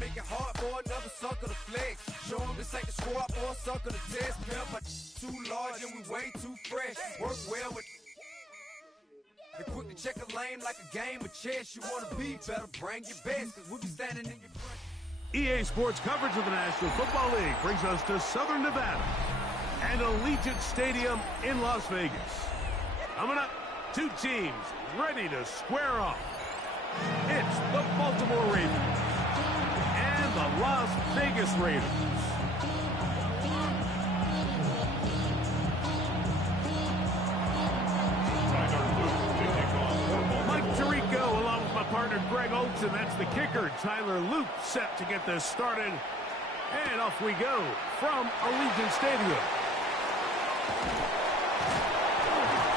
Make it hard for another sucker to flex. Show him this ain't the squad for a sucker to test. Pimp, but too large and we way too fresh. Work well with. They quick to check a lane like a game of chess. You wanna be better, bring your best, cause we'll be standing in your front. EA Sports coverage of the National Football League brings us to Southern Nevada and Allegiant Stadium in Las Vegas. Coming up, two teams ready to square off. It's the Baltimore Ravens and the Las Vegas Raiders. Mike Tirico along with my partner Greg Olson. That's the kicker. Tyler Luke set to get this started. And off we go from Allegiant Stadium.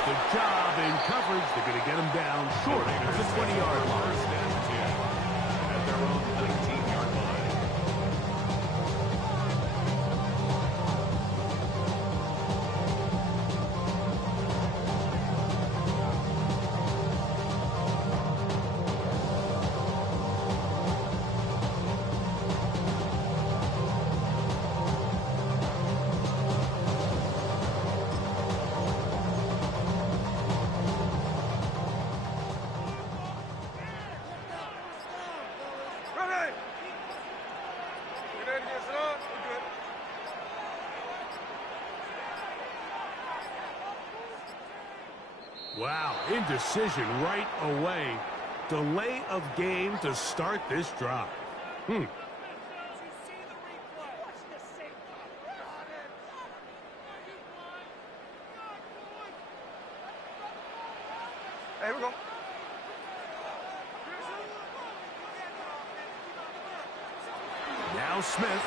Good job in coverage. They're going to get him down short of the 20-yard line. First and 10 at their own 19-yard line. Wow, indecision right away. Delay of game to start this drive. Hey, we go. Now Smith.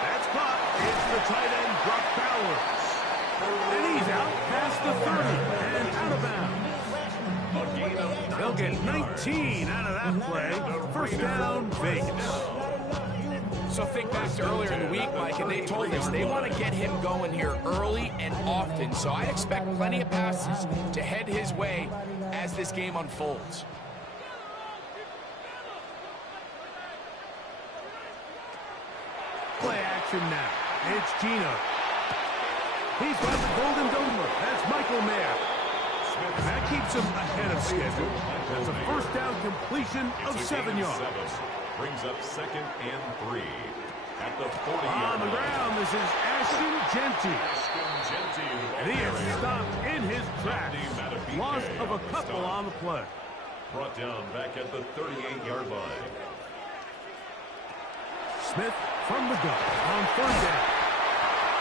That's caught. It's the tight end, Brock Bowers. And he's out past the 30 and out of bounds. They'll get 19 out of that play. First down, Vegas. So think back to earlier in the week, Mike, and they told us they want to get him going here early and often. So I expect plenty of passes to head his way as this game unfolds. Play action now. It's Gino. He's got the golden domer. That's Michael Mayer. And that keeps him ahead of schedule. That's a first down completion of 7 yards. Brings up 2nd and 3 at the 40-yard line. On the ground, this is Ashton Genty. And he is stopped in his tracks. Loss of a couple on the play. Brought down back at the 38-yard line. Smith from the gun on 3rd down.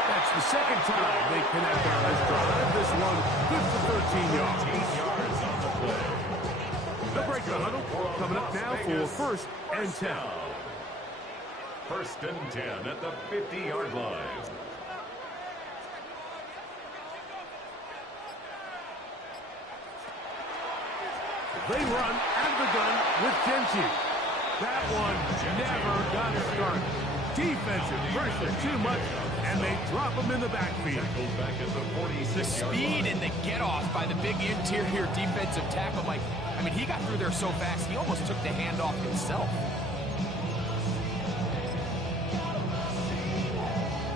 That's the second time they connect on this drive. This one good for 13 yards. 18 yards on the play. The break the huddle coming up now for 1st and 10. 1st and 10 at the 50-yard line. They run out of the gun with Genty. That one never got started. Defensive pressure too much, and they drop him in the backfield. The speed and the get-off by the big interior defensive tackle, Mike. I mean, he got through there so fast, he almost took the handoff himself.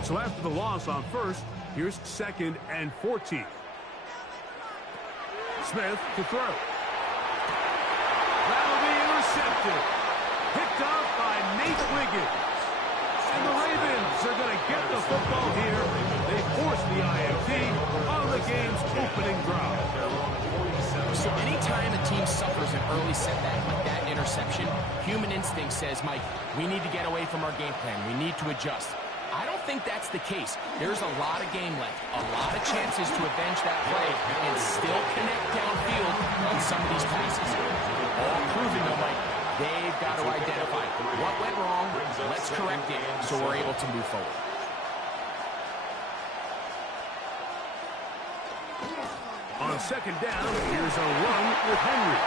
So after the loss on 1st, here's 2nd and 14. Smith to throw. That'll be intercepted. Picked up by Nate Wiggins. And the Ravens are going to get the football here. They force the INT on the game's opening drive. So anytime a team suffers an early setback like that interception, human instinct says, Mike, we need to get away from our game plan. We need to adjust. I don't think that's the case. There's a lot of game left, a lot of chances to avenge that play and still connect downfield on some of these passes. All proven, though, Mike, they've got to identify what went wrong, let's correct it so we're able to move forward. On 2nd down, here's a run with Henry.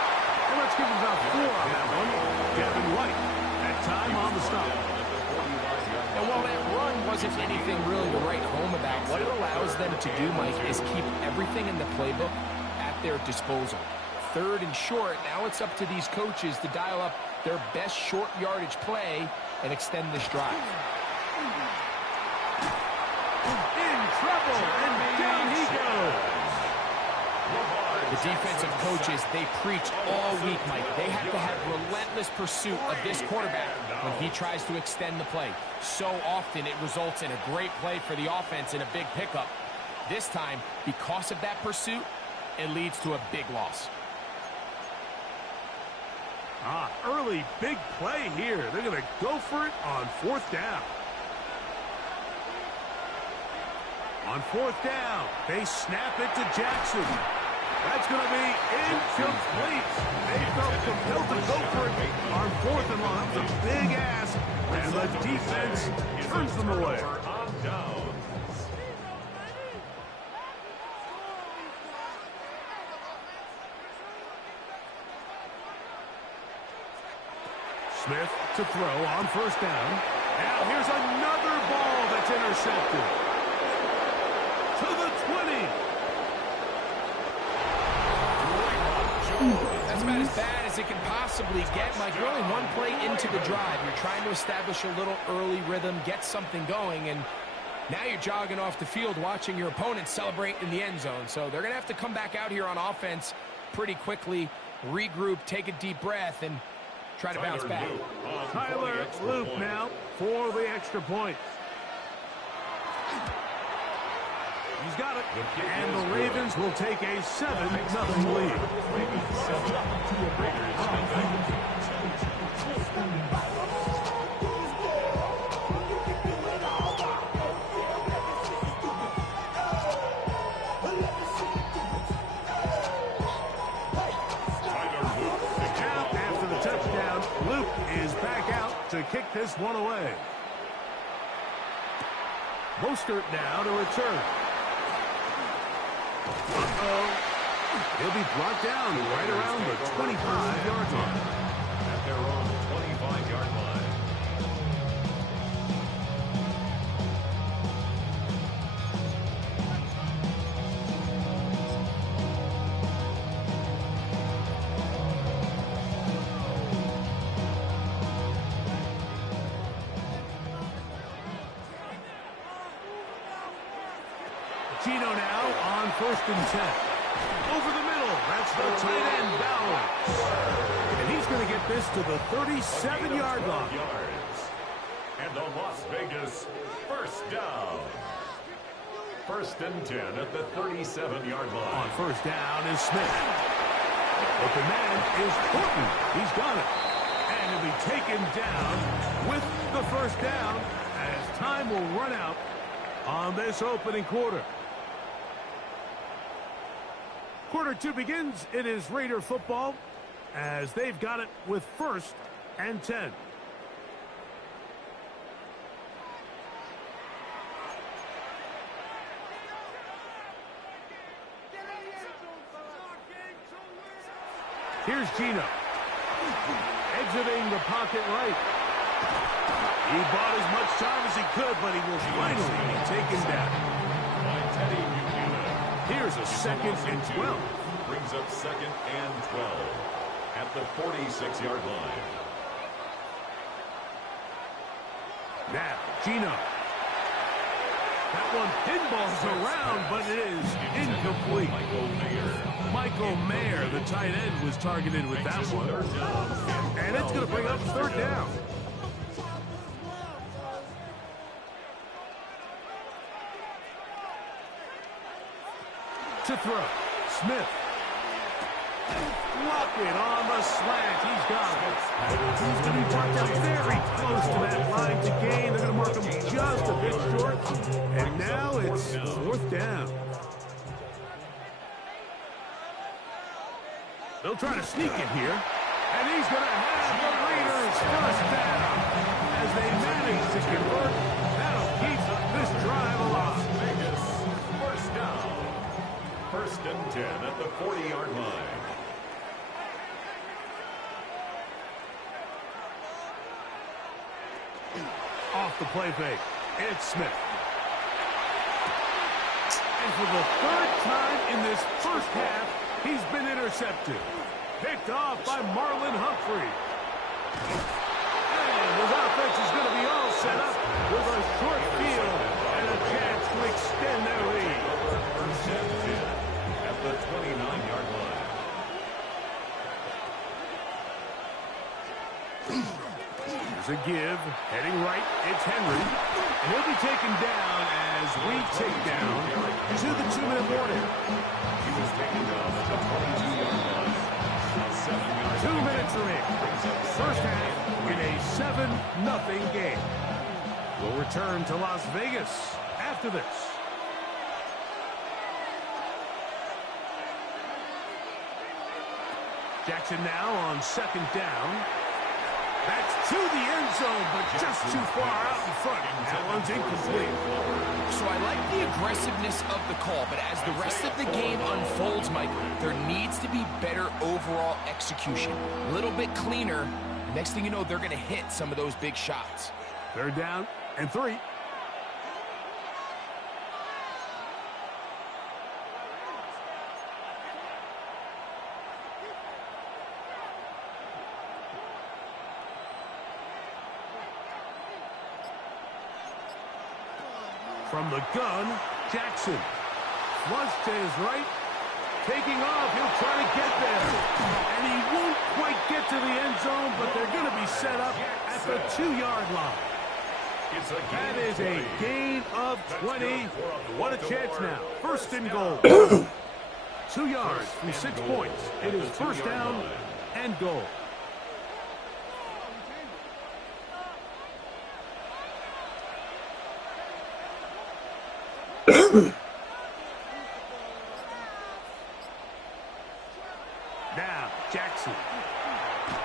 And let's give him about 4 on that one. Devin White, that time on the stop. And while that run wasn't anything really to write home about, what it allows them to do, Mike, is keep everything in the playbook at their disposal. 3rd and short, now it's up to these coaches to dial up their best short yardage play and extend this drive. In trouble, and down he goes. The defensive coaches, they preach all week, Mike. They have to have relentless pursuit of this quarterback when he tries to extend the play. So often it results in a great play for the offense and a big pickup. This time, because of that pursuit, it leads to a big loss. Early big play here. They're going to go for it on 4th down. On 4th down, they snap it to Jackson. That's going to be incomplete. They felt compelled to go for it on 4th and long. That's a big ask, and the defense turns them away. Smith to throw on 1st down. Now here's another ball that's intercepted. To the 20. That's about as bad as it can possibly get, Mike. You're only one play into the drive. You're trying to establish a little early rhythm, get something going, and now you're jogging off the field watching your opponent celebrate in the end zone. So they're going to have to come back out here on offense pretty quickly, regroup, take a deep breath, and try to bounce back. Tyler Loop now for the extra point. He's got it. And the Ravens will take a 7-0 lead. After the touchdown, Luke is back out to kick this one away. Mostert now to return. He'll be brought down right around the 25-yard line. At their own 25-yard line. Gino now on 1st and 10. Over the middle, that's the tight end, Bauer. And he's going to get this to the 37-yard line. And the Las Vegas 1st down. 1st and 10 at the 37-yard line. On 1st down is Smith. Open man is Horton. He's got it. And he'll be taken down with the 1st down as time will run out on this opening quarter. Quarter 2 begins. It is Raider football as they've got it with 1st and 10. Here's Gino. Exiting the pocket right. He bought as much time as he could, but he will finally be taken down. Here's a 2nd and 12. Brings up 2nd and 12 at the 46-yard line. Now, Gino. That one pinballs around, but it is incomplete. Michael Mayer, the tight end, was targeted with that one. And it's going to bring up 3rd down. To throw. Smith. Lockett on the slant. He's got it. He's going to be marked out very close to that line to gain. They're going to mark him just a bit short. And now it's 4th down. They'll try to sneak it here. And he's going to have the Raiders 1st down. As they manage to convert, that'll keep this drive alive. 1st down. 1st and 10 at the 40-yard line. Off the play fake. It's Smith. And for the 3rd time in this 1st half, he's been intercepted. Picked off by Marlon Humphrey. Here's a give. Heading right, it's Henry. And he'll be taken down as we take down to the 2-minute warning. He was taken down at the 22-yard line. 2 minutes remaining. First half in a 7-0 game. We'll return to Las Vegas after this. Jackson now on 2nd down. That's to the end zone, but just too far out in front. That one's incomplete. So I like the aggressiveness of the call, but as the rest of the game unfolds, Mike, there needs to be better overall execution. A little bit cleaner. Next thing you know, they're going to hit some of those big shots. 3rd down and 3. From the gun, Jackson. Flush to his right. Taking off, he'll try to get there. And he won't quite get to the end zone, but they're going to be set up at the 2-yard line. That is a gain of 20. What a chance now. 1st and goal. 2 yards from 6 points. It is 1st down and goal. Now, Jackson.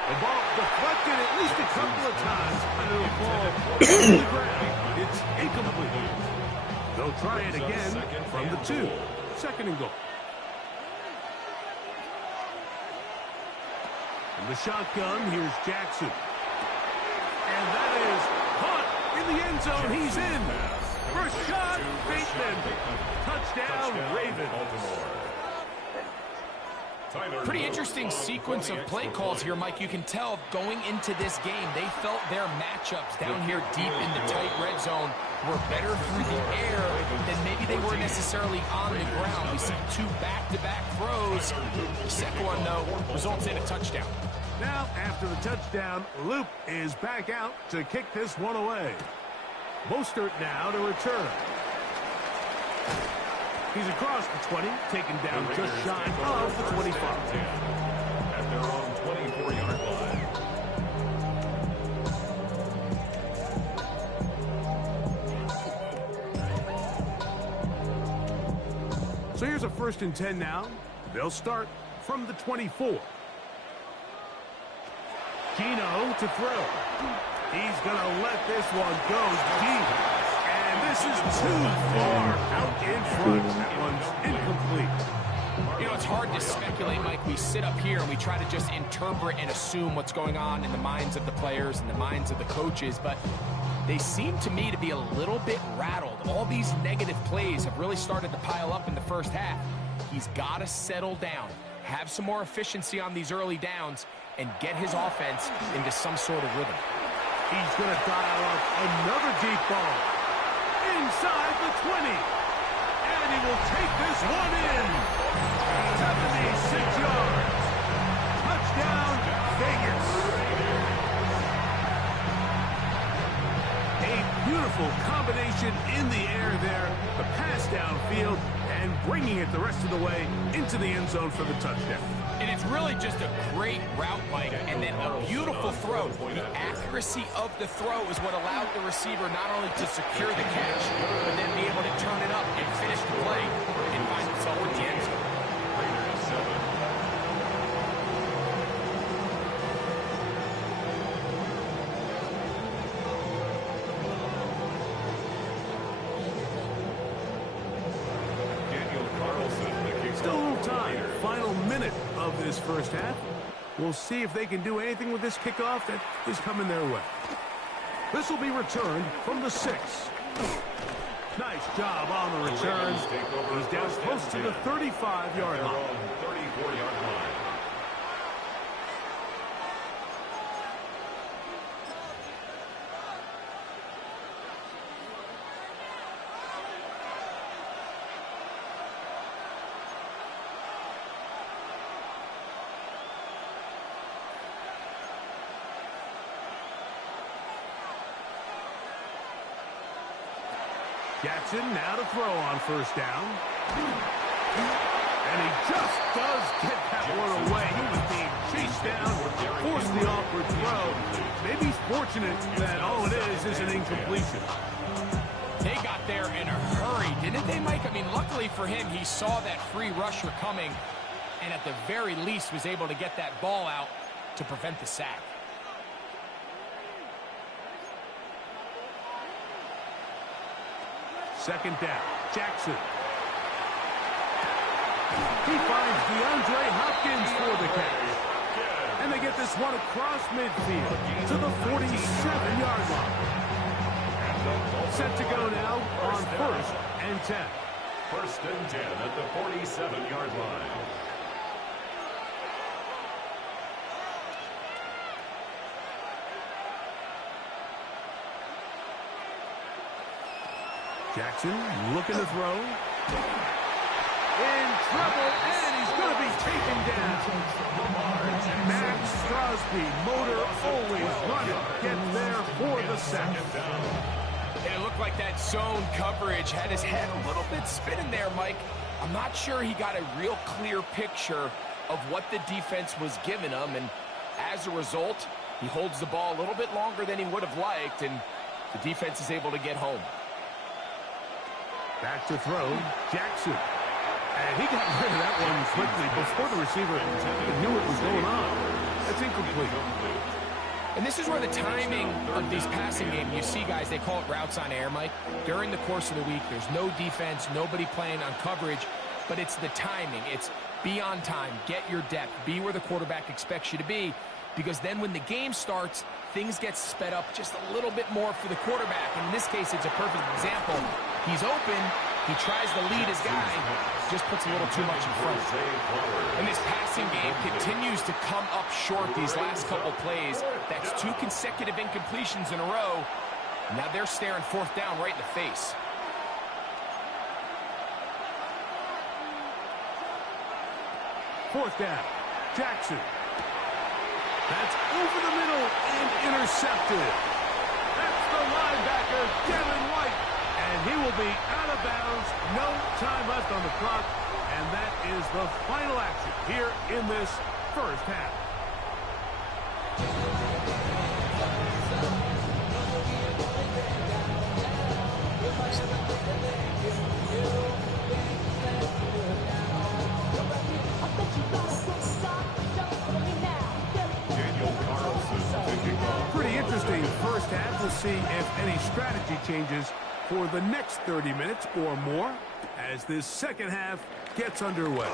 The ball deflected at least a couple of times, and it'll fall to the ground. It's incomplete. They'll try it again from the 2. 2nd and goal. From the shotgun, here's Jackson. And that is caught in the end zone. He's in. First shot, Bateman. Touchdown, Ravens. Pretty interesting sequence of play calls here, Mike. You can tell going into this game, they felt their matchups down here deep in the tight red zone were better through the air than maybe they were necessarily on the ground. We see 2 back-to-back throws. The second one, though, results in a touchdown. Now, after the touchdown, Loop is back out to kick this one away. Mostert now to return. He's across the 20, taken down just shy of the 25. At their own 24-yard line. So here's a 1st and 10 now. They'll start from the 24. Gino to throw. He's going to let this one go deep. And this is too far out in front. That one's incomplete. You know, it's hard to speculate, Mike. We sit up here and we try to just interpret and assume what's going on in the minds of the players and the minds of the coaches, but they seem to me to be a little bit rattled. All these negative plays have really started to pile up in the first half. He's got to settle down, have some more efficiency on these early downs, and get his offense into some sort of rhythm. He's going to dial up another deep ball. Inside the 20. And he will take this one in. 76 yards. Touchdown, Vegas. A beautiful combination in the air there. The pass downfield and bringing it the rest of the way into the end zone for the touchdown. And it's really just a great route, Mike, and then a beautiful throw. The accuracy of the throw is what allowed the receiver not only to secure the catch, but then be able to turn it up and finish the play and find himself in the end zone. Still a little time. Final minute of this first half. We'll see if they can do anything with this kickoff that is coming their way. This will be returned from the 6. Nice job on the return. He's down close to the 35-yard line. 34-yard line. Jackson now to throw on first down. And he just does get that one away. He was being chased down, forced the awkward throw. Maybe he's fortunate that all it is an incompletion. They got there in a hurry, didn't they, Mike? I mean, luckily for him, he saw that free rusher coming and at the very least was able to get that ball out to prevent the sack. Second down, Jackson. He finds DeAndre Hopkins for the catch. And they get this one across midfield to the 47-yard line. Set to go now on 1st and 10. 1st and 10 at the 47-yard line. Jackson looking to throw. In trouble, and he's going to be taken down. Max Crosby, motor always running, gets there for the second down. It looked like that zone coverage had his head a little bit spinning there, Mike. I'm not sure he got a real clear picture of what the defense was giving him, and as a result, he holds the ball a little bit longer than he would have liked, and the defense is able to get home. Back to throw, Jackson. And he got rid of that one quickly before the receiver knew what was going on. That's incomplete. And this is where the timing of these passing games, you see, guys, they call it routes on air, Mike. During the course of the week, there's no defense, nobody playing on coverage, but it's the timing. It's be on time, get your depth, be where the quarterback expects you to be, because then when the game starts, things get sped up just a little bit more for the quarterback. And in this case, it's a perfect example. He's open, he tries to lead his guy, just puts a little too much in front. And this passing game continues to come up short these last couple plays. That's 2 consecutive incompletions in a row. Now they're staring 4th down right in the face. Fourth down, Jackson. That's over the middle and intercepted. That's the linebacker, Devin White. And he will be out of bounds. No time left on the clock. And that is the final action here in this first half. Pretty interesting first half. We'll see if any strategy changes for the next 30 minutes or more as this second half gets underway.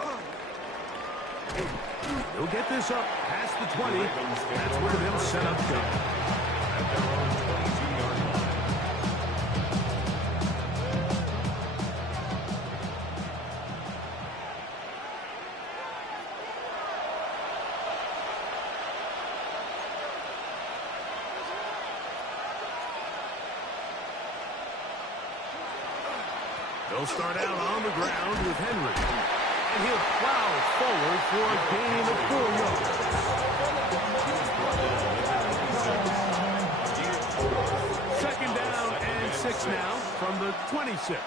They'll get this up past the 20. That's where they'll set up shop. They'll start out on the ground with Henry. And he'll plow forward for a gain of 4 yards. Second down and 6 now from the 26.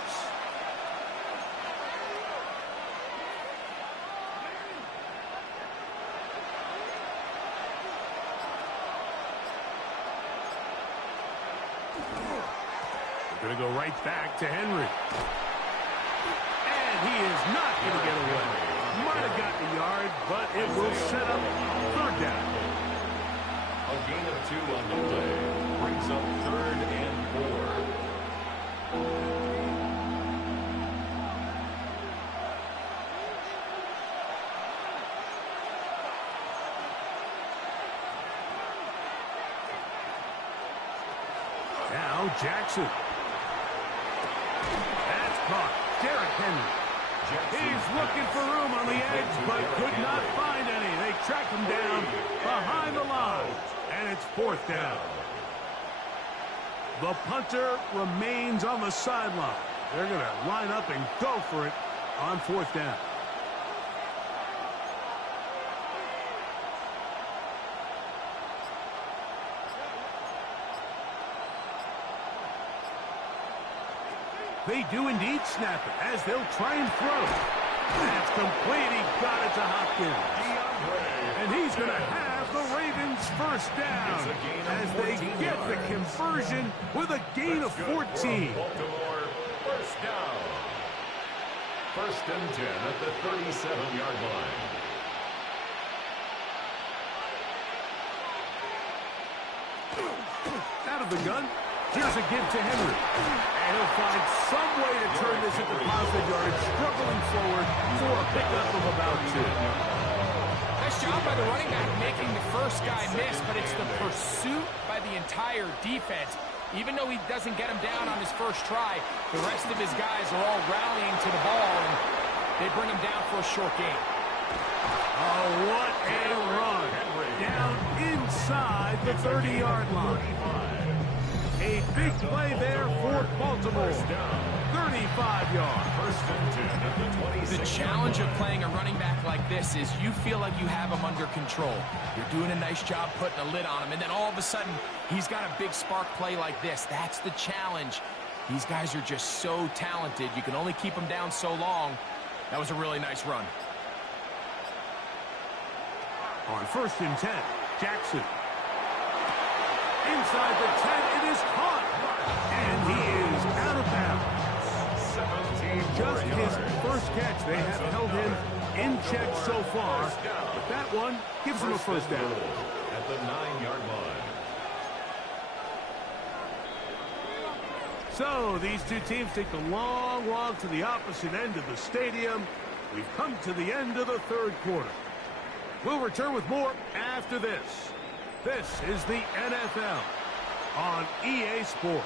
They're going to go right back to Henry. And he is not going to get away. Might have gotten a yard, but it will set up 3rd down. A gain of 2 on the play brings up 3rd and 4. Now Jackson. That's caught. Derrick Henry. He's looking for room on the edge, but could not find any. They track him down behind the line, and it's 4th down. The punter remains on the sideline. They're going to line up and go for it on 4th down. They do indeed snap it as they'll try and throw. That's complete. He got it to Hopkins. And he's going to have the Ravens first down as they get the conversion with a gain of 14. Baltimore, first down. First and 10 at the 37-yard line. Out of the gun. Here's a give to Henry. And he'll find some way to turn this into positive yardage, struggling forward for a pickup of about 2. Nice job by the running back making the first guy miss, but it's the pursuit by the entire defense. Even though he doesn't get him down on his first try, the rest of his guys are all rallying to the ball, and they bring him down for a short gain. Oh, what a run. Down inside the 30-yard line. A big play there for Baltimore. 35 yards. First and 10 at the 26. The challenge of playing a running back like this is you feel like you have him under control. You're doing a nice job putting a lid on him, and then all of a sudden, he's got a big spark play like this. That's the challenge. These guys are just so talented. You can only keep them down so long. That was a really nice run. On first and 10, Jackson. Inside the 10, it is caught. And he is out of bounds. Just his first catch. They have held him in check so far. But that one gives him a first down. At the 9-yard line. So these two teams take the long walk to the opposite end of the stadium. We've come to the end of the third quarter. We'll return with more after this. This is the NFL on EA Sports.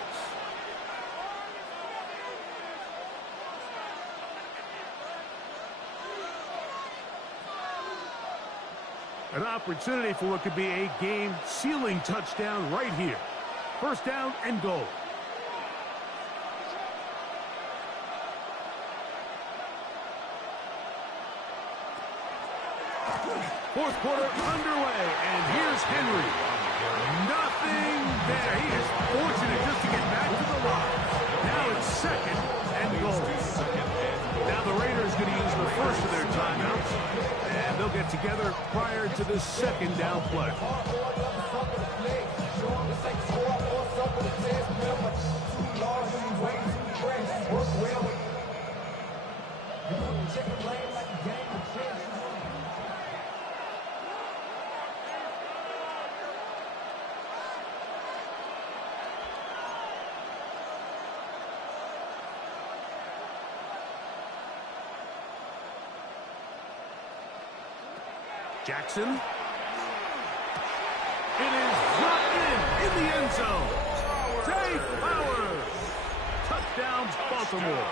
An opportunity for what could be a game-sealing touchdown right here. First down and goal. Fourth quarter underway, and here's Henry. Nothing there. He is fortunate just to get back to the line. Now it's second and goal. Now the Raiders going to use the first of their timeouts, and they'll get together prior to the second down play. Jackson. It is not in the end zone. Zay Flowers. Touchdown, Baltimore.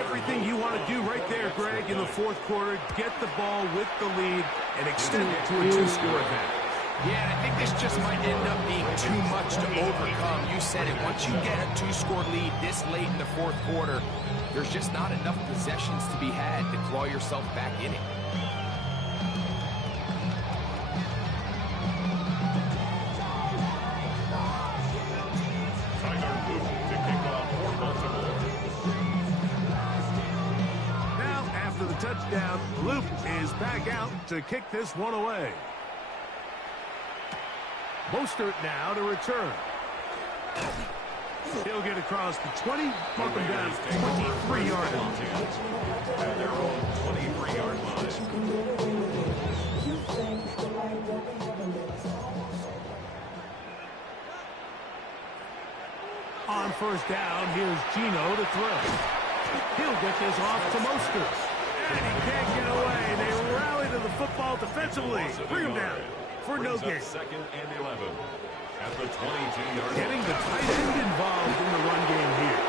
Everything you want to do right there, Greg, in the fourth quarter. Get the ball with the lead and extend it to a two-score advantage. Yeah, and I think this just might end up being too much to overcome. You said it. Once you get a two-score lead this late in the fourth quarter, there's just not enough possessions to be had to claw yourself back in it. Now, after the touchdown, Luke is back out to kick this one away. Mostert now to return. He'll get across the 20, mark him down 23-yard line. At their own 23-yard line. On first down, here's Gino to throw. He'll get this off to Mostert. And he can't get away. They rally to the football defensively. Bring him down for no gain. Second and 11. At the 22-yard line. Getting the tight end involved in the run game here.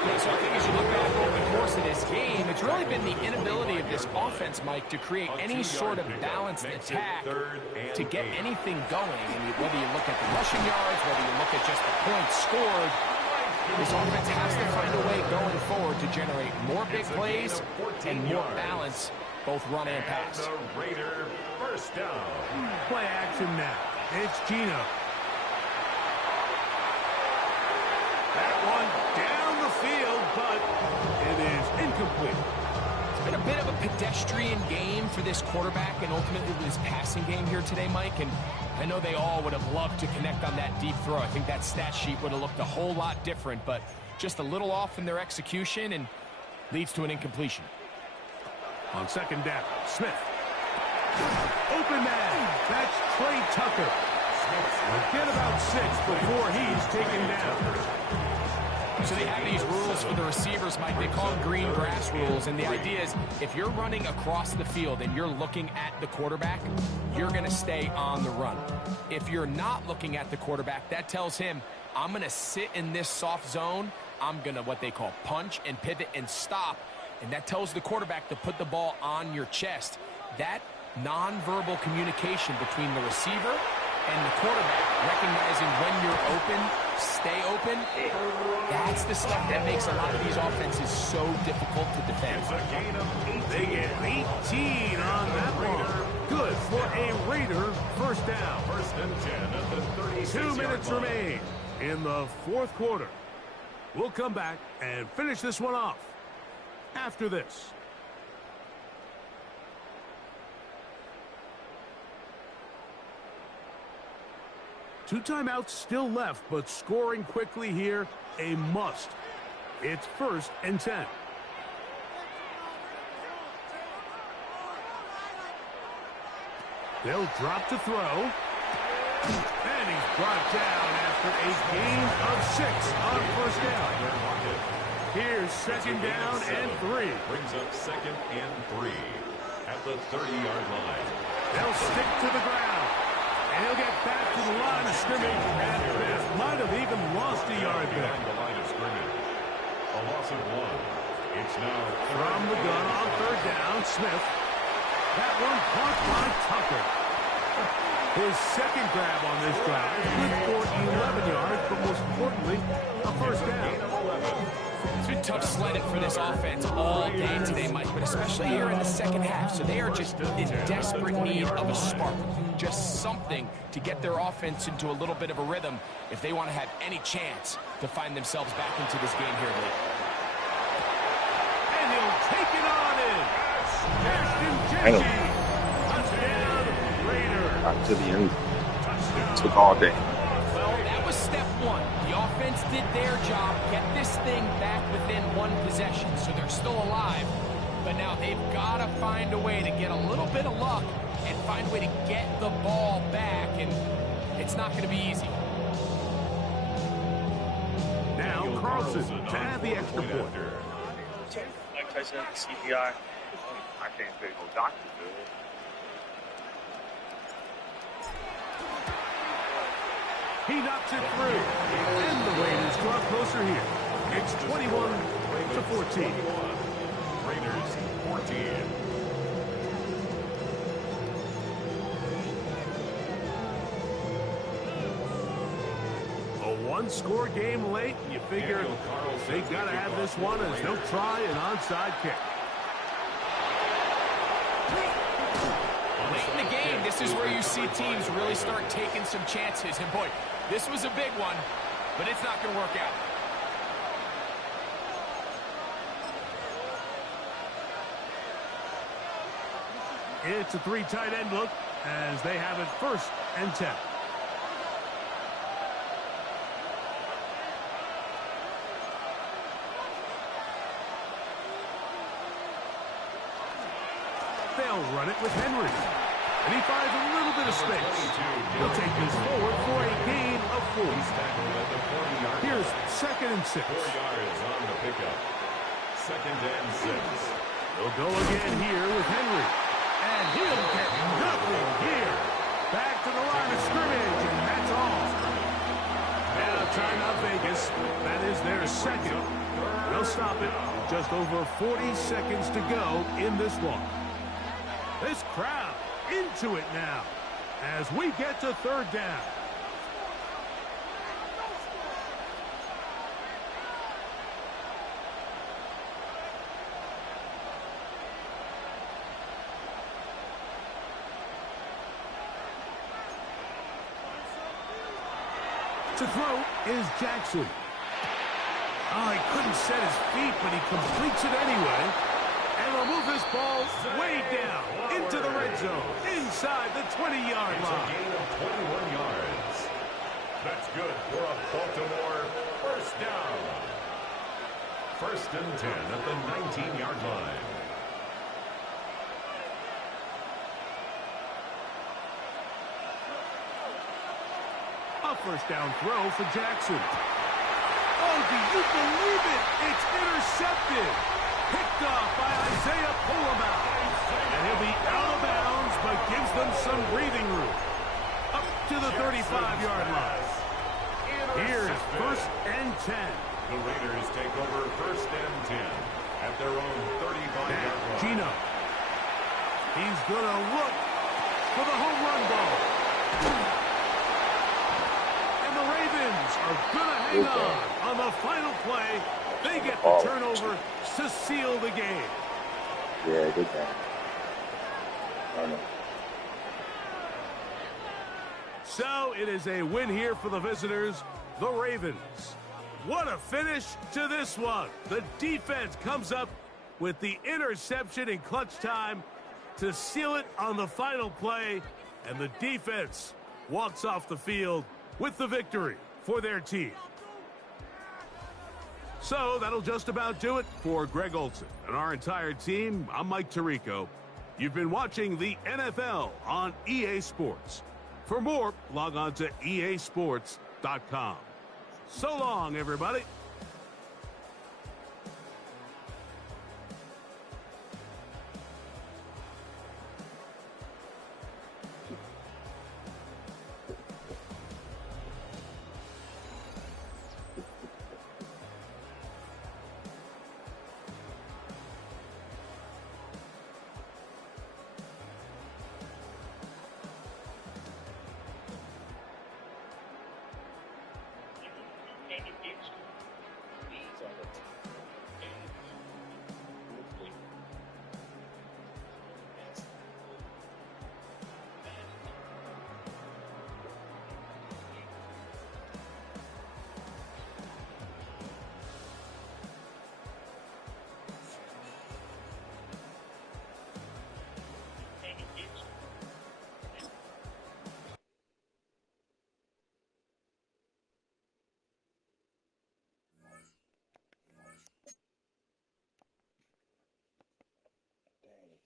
Yeah, so I think as you look back over the course of this game, it's really been the inability of this offense, Mike, to create any sort of balanced attack to get anything going. And whether you look at the rushing yards, whether you look at just the points scored, this offense has to find a way going forward to generate more big plays and more balance, both run and pass. The Raider first down. Play action now. It's Gino. That one down the field, but it is incomplete. It's been a bit of a pedestrian game for this quarterback and ultimately this passing game here today, Mike. And I know they all would have loved to connect on that deep throw. I think that stat sheet would have looked a whole lot different, but just a little off in their execution and leads to an incompletion. On second down, Smith. Open man. That's Trey Tucker. Get about 6 before he's taken down. So they have these rules for the receivers, Mike. They call them green grass rules. And the idea is if you're running across the field and you're looking at the quarterback, you're going to stay on the run. If you're not looking at the quarterback, that tells him, I'm going to sit in this soft zone. I'm going to what they call punch and pivot and stop. And that tells the quarterback to put the ball on your chest. That nonverbal communication between the receiver and the quarterback, recognizing when you're open, stay open, that's the stuff that makes a lot of these offenses so difficult to defend. They get 18 on that one. Good for a Raider first down. First and 10 at the 36 2 minutes remain in the fourth quarter. We'll come back and finish this one off after this. Two timeouts still left, but scoring quickly here, a must. It's first and 10. They'll drop to throw. And he's brought down after a gain of 6 on first down. Here's second down and 3. Brings up second and 3 at the 30-yard line. They'll stick to the ground. And he'll get back to the line of scrimmage. And might have even lost a yard there. The line of scrimmage. A loss of 1. It's now from the gun on third down. Smith. That one caught by Tucker. His second grab on this drive, good for 11 yards, but most importantly, a first down. It's been tough sledding for this offense all day today, Mike, but especially here in the second half. So they are just in desperate need of a spark, just something to get their offense into a little bit of a rhythm if they want to have any chance to find themselves back into this game here late. And he'll take it on in. Ashton Jesse. To the end. Took all day. Well, that was step one. The offense did their job, get this thing back within one possession, so they're still alive. But now they've got to find a way to get a little bit of luck and find a way to get the ball back, and it's not going to be easy. Now Carlson to add the extra point. Mike Tyson, CPI. I can't pay no doctor, dude. He knocks it through. And the Raiders draw closer here. It's 21-14. Raiders 14. A one-score game late. You figure they got to have this one as they'll try an onside kick. Late in the game, this is where you see teams really start taking some chances. And boy, this was a big one, but it's not going to work out. It's a 3 tight end look as they have it first and 10. They'll run it with Henry. And he finds a little bit of space. He'll take this forward for a gain of 4. Here's second and 6. 4 yards on the pickup. Second and 6. They'll go again here with Henry. And he'll get nothing here. Back to the line of scrimmage, and that's all. Now timeout Vegas. That is their second. They'll stop it. Just over 40 seconds to go in this one. This crowd into it now as we get to third down. To throw is Jackson. Oh, he couldn't set his feet, but he completes it anyway. And will move his ball way down into the red zone, inside the 20-yard line. It's a gain of 21 yards. That's good for a Baltimore first down. First and 10 at the 19-yard line. A first down throw for Jackson. Oh, do you believe it? It's intercepted. Picked off by Isaiah Pullman. And he'll be out of bounds, but gives them some breathing room. Up to the 35-yard line. Here's first and 10. The Raiders take over first and 10 at their own 35-yard line. Gino. He's going to look for the home run ball. And the Ravens are going to hang on the final play. They get the turnover to seal the game. Yeah, good game. I know. So it is a win here for the visitors, the Ravens. What a finish to this one. The defense comes up with the interception in clutch time to seal it on the final play, and the defense walks off the field with the victory for their team. So that'll just about do it for Greg Olson and our entire team. I'm Mike Tirico. You've been watching the NFL on EA Sports. For more, log on to easports.com. So long, everybody.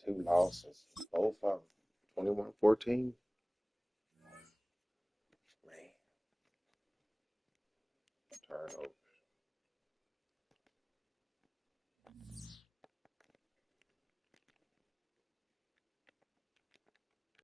Two losses, both of them. 21-14. Man. Turnover.